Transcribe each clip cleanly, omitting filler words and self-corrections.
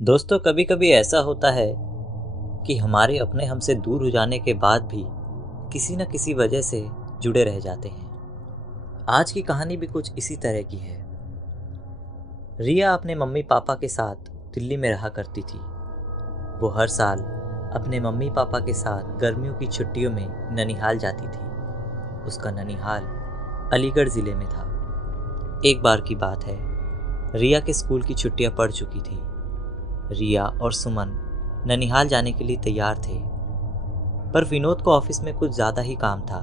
दोस्तों, कभी कभी ऐसा होता है कि हमारे अपने हमसे दूर हो जाने के बाद भी किसी न किसी वजह से जुड़े रह जाते हैं। आज की कहानी भी कुछ इसी तरह की है। रिया अपने मम्मी पापा के साथ दिल्ली में रहा करती थी। वो हर साल अपने मम्मी पापा के साथ गर्मियों की छुट्टियों में ननिहाल जाती थी। उसका ननिहाल अलीगढ़ ज़िले में था। एक बार की बात है, रिया के स्कूल की छुट्टियां पड़ चुकी थी। रिया और सुमन ननिहाल जाने के लिए तैयार थे, पर विनोद को ऑफिस में कुछ ज़्यादा ही काम था,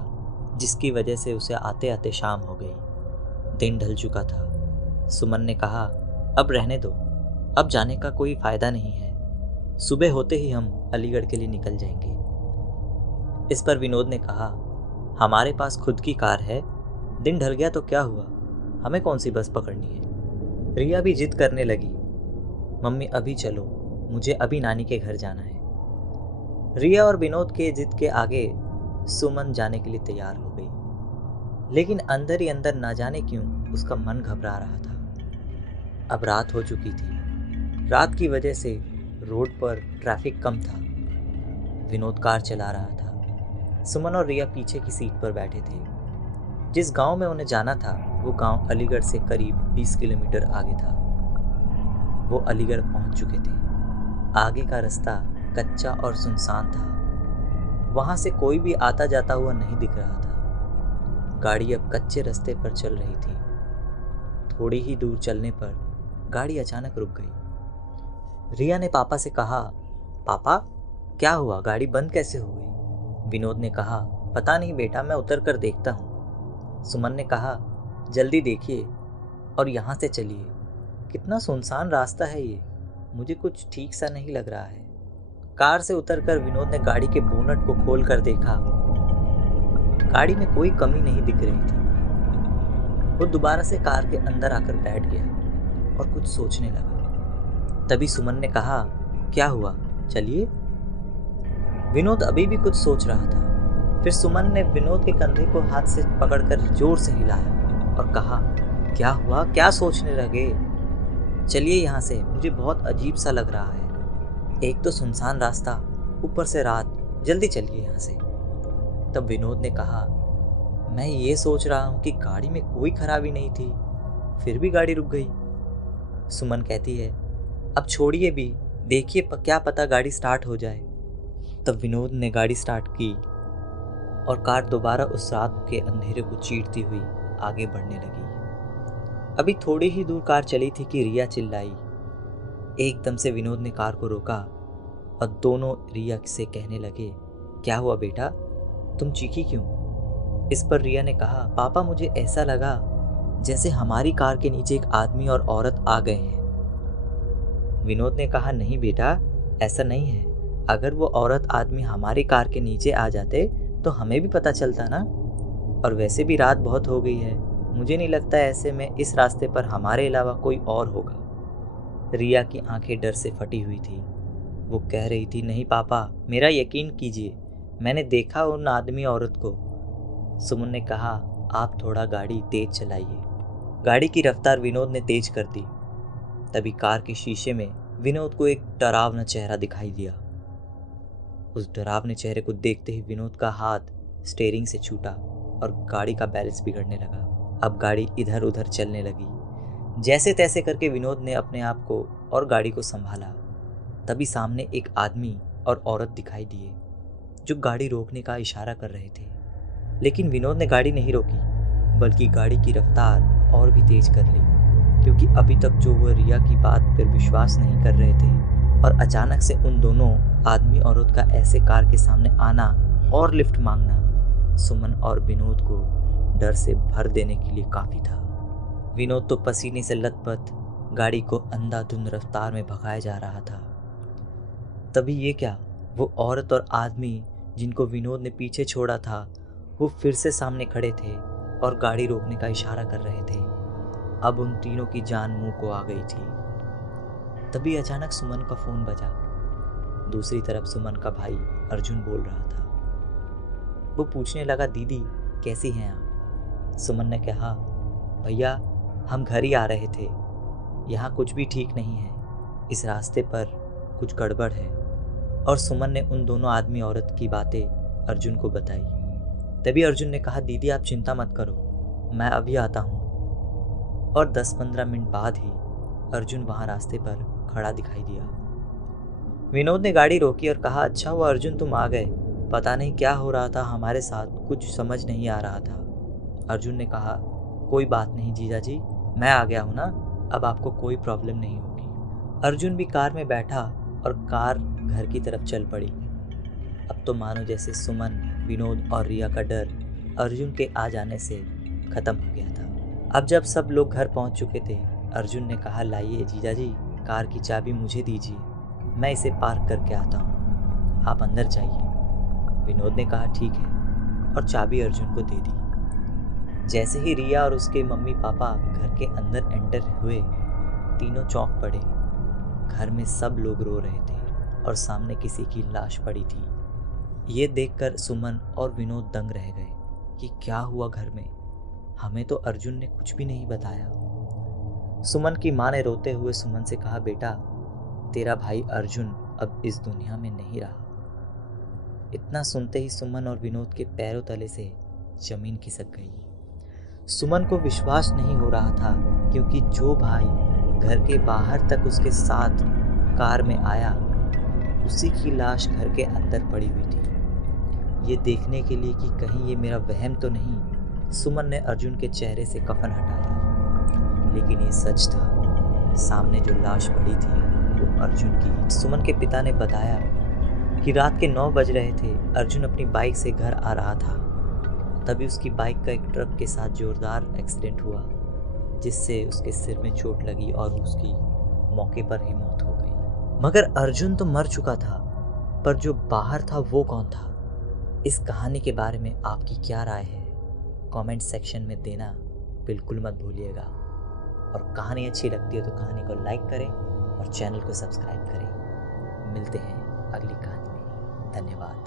जिसकी वजह से उसे आते आते शाम हो गई। दिन ढल चुका था। सुमन ने कहा, अब रहने दो, अब जाने का कोई फायदा नहीं है। सुबह होते ही हम अलीगढ़ के लिए निकल जाएंगे। इस पर विनोद ने कहा, हमारे पास खुद की कार है, दिन ढल गया तो क्या हुआ, हमें कौन सी बस पकड़नी है। रिया भी जिद करने लगी, मम्मी अभी चलो, मुझे अभी नानी के घर जाना है। रिया और विनोद के जिद के आगे सुमन जाने के लिए तैयार हो गई, लेकिन अंदर ही अंदर ना जाने क्यों उसका मन घबरा रहा था। अब रात हो चुकी थी। रात की वजह से रोड पर ट्रैफिक कम था। विनोद कार चला रहा था। सुमन और रिया पीछे की सीट पर बैठे थे। जिस गांव में उन्हें जाना था वो गांव अलीगढ़ से करीब 20 किलोमीटर आगे था। वो अलीगढ़ पहुंच चुके थे। आगे का रास्ता कच्चा और सुनसान था। वहां से कोई भी आता जाता हुआ नहीं दिख रहा था। गाड़ी अब कच्चे रास्ते पर चल रही थी। थोड़ी ही दूर चलने पर गाड़ी अचानक रुक गई। रिया ने पापा से कहा, पापा क्या हुआ, गाड़ी बंद कैसे हो गई। विनोद ने कहा, पता नहीं बेटा, मैं उतर कर देखता हूँ। सुमन ने कहा, जल्दी देखिए और यहाँ से चलिए, कितना सुनसान रास्ता है ये, मुझे कुछ ठीक सा नहीं लग रहा है। कार से उतरकर विनोद ने गाड़ी के बोनट को खोल कर देखा। गाड़ी में कोई कमी नहीं दिख रही थी। वो दोबारा से कार के अंदर आकर बैठ गया और कुछ सोचने लगा। तभी सुमन ने कहा, क्या हुआ, चलिए। विनोद अभी भी कुछ सोच रहा था। फिर सुमन ने विनोद के कंधे को हाथ से पकड़कर जोर से हिलाया और कहा, क्या हुआ, क्या सोचने लगे, चलिए यहाँ से, मुझे बहुत अजीब सा लग रहा है। एक तो सुनसान रास्ता, ऊपर से रात, जल्दी चलिए यहाँ से। तब विनोद ने कहा, मैं ये सोच रहा हूँ कि गाड़ी में कोई खराबी नहीं थी, फिर भी गाड़ी रुक गई। सुमन कहती है, अब छोड़िए भी, देखिए क्या पता गाड़ी स्टार्ट हो जाए। तब विनोद ने गाड़ी स्टार्ट की और कार दोबारा उस रात के अंधेरे को चीरती हुई आगे बढ़ने लगी। अभी थोड़ी ही दूर कार चली थी कि रिया चिल्लाई। एकदम से विनोद ने कार को रोका और दोनों रिया से कहने लगे, क्या हुआ बेटा, तुम चीखी क्यों। इस पर रिया ने कहा, पापा मुझे ऐसा लगा जैसे हमारी कार के नीचे एक आदमी और औरत आ गए हैं। विनोद ने कहा, नहीं बेटा, ऐसा नहीं है, अगर वो औरत आदमी हमारी कार के नीचे आ जाते तो हमें भी पता चलता ना, और वैसे भी रात बहुत हो गई है, मुझे नहीं लगता ऐसे में इस रास्ते पर हमारे अलावा कोई और होगा। रिया की आंखें डर से फटी हुई थी। वो कह रही थी, नहीं पापा, मेरा यकीन कीजिए, मैंने देखा उन आदमी औरत को। सुमन ने कहा, आप थोड़ा गाड़ी तेज चलाइए। गाड़ी की रफ्तार विनोद ने तेज कर दी। तभी कार के शीशे में विनोद को एक डरावना चेहरा दिखाई दिया। उस डरावने चेहरे को देखते ही विनोद का हाथ स्टीयरिंग से छूटा और गाड़ी का बैलेंस बिगड़ने लगा। अब गाड़ी इधर उधर चलने लगी। जैसे तैसे करके विनोद ने अपने आप को और गाड़ी को संभाला। तभी सामने एक आदमी और औरत दिखाई दिए जो गाड़ी रोकने का इशारा कर रहे थे, लेकिन विनोद ने गाड़ी नहीं रोकी, बल्कि गाड़ी की रफ्तार और भी तेज कर ली, क्योंकि अभी तक जो वह रिया की बात पर विश्वास नहीं कर रहे थे, और अचानक से उन दोनों आदमी औरत का ऐसे कार के सामने आना और लिफ्ट मांगना सुमन और विनोद को डर से भर देने के लिए काफ़ी था। विनोद तो पसीने से लथपथ गाड़ी को अंधाधुंध रफ्तार में भगाया जा रहा था। तभी ये क्या, वो औरत और आदमी जिनको विनोद ने पीछे छोड़ा था, वो फिर से सामने खड़े थे और गाड़ी रोकने का इशारा कर रहे थे। अब उन तीनों की जान मुंह को आ गई थी। तभी अचानक सुमन का फोन बजा। दूसरी तरफ सुमन का भाई अर्जुन बोल रहा था। वो पूछने लगा, दीदी कैसी हैं आप। सुमन ने कहा, भैया हम घर ही आ रहे थे, यहाँ कुछ भी ठीक नहीं है, इस रास्ते पर कुछ गड़बड़ है। और सुमन ने उन दोनों आदमी औरत की बातें अर्जुन को बताई। तभी अर्जुन ने कहा, दीदी आप चिंता मत करो, मैं अभी आता हूँ। और 10-15 मिनट बाद ही अर्जुन वहाँ रास्ते पर खड़ा दिखाई दिया। विनोद ने गाड़ी रोकी और कहा, अच्छा हुआ अर्जुन तुम आ गए, पता नहीं क्या हो रहा था हमारे साथ, कुछ समझ नहीं आ रहा था। अर्जुन ने कहा, कोई बात नहीं जीजा जी, मैं आ गया हूँ ना, अब आपको कोई प्रॉब्लम नहीं होगी। अर्जुन भी कार में बैठा और कार घर की तरफ चल पड़ी। अब तो मानो जैसे सुमन, विनोद और रिया का डर अर्जुन के आ जाने से खत्म हो गया था। अब जब सब लोग घर पहुंच चुके थे, अर्जुन ने कहा, लाइए जीजा जी, कार की चाबी मुझे दीजिए, मैं इसे पार्क करके आता हूँ, आप अंदर जाइए। विनोद ने कहा, ठीक है, और चाबी अर्जुन को दे दी। जैसे ही रिया और उसके मम्मी पापा घर के अंदर एंटर हुए, तीनों चौंक पड़े। घर में सब लोग रो रहे थे और सामने किसी की लाश पड़ी थी। ये देखकर सुमन और विनोद दंग रह गए कि क्या हुआ घर में, हमें तो अर्जुन ने कुछ भी नहीं बताया। सुमन की माँ ने रोते हुए सुमन से कहा, बेटा तेरा भाई अर्जुन अब इस दुनिया में नहीं रहा। इतना सुनते ही सुमन और विनोद के पैरों तले से जमीन खिसक गई। सुमन को विश्वास नहीं हो रहा था, क्योंकि जो भाई घर के बाहर तक उसके साथ कार में आया, उसी की लाश घर के अंदर पड़ी हुई थी। ये देखने के लिए कि कहीं ये मेरा वहम तो नहीं, सुमन ने अर्जुन के चेहरे से कफन हटाया। लेकिन ये सच था, सामने जो लाश पड़ी थी वो अर्जुन की। सुमन के पिता ने बताया कि रात के 9 बज रहे थे, अर्जुन अपनी बाइक से घर आ रहा था। तभी उसकी बाइक का एक ट्रक के साथ जोरदार एक्सीडेंट हुआ, जिससे उसके सिर में चोट लगी और उसकी मौके पर ही मौत हो गई। मगर अर्जुन तो मर चुका था, पर जो बाहर था वो कौन था? इस कहानी के बारे में आपकी क्या राय है? कमेंट सेक्शन में देना बिल्कुल मत भूलिएगा। और कहानी अच्छी लगती है तो कहानी को लाइक करें और चैनल को सब्सक्राइब करें। मिलते हैं अगली कहानी में। धन्यवाद।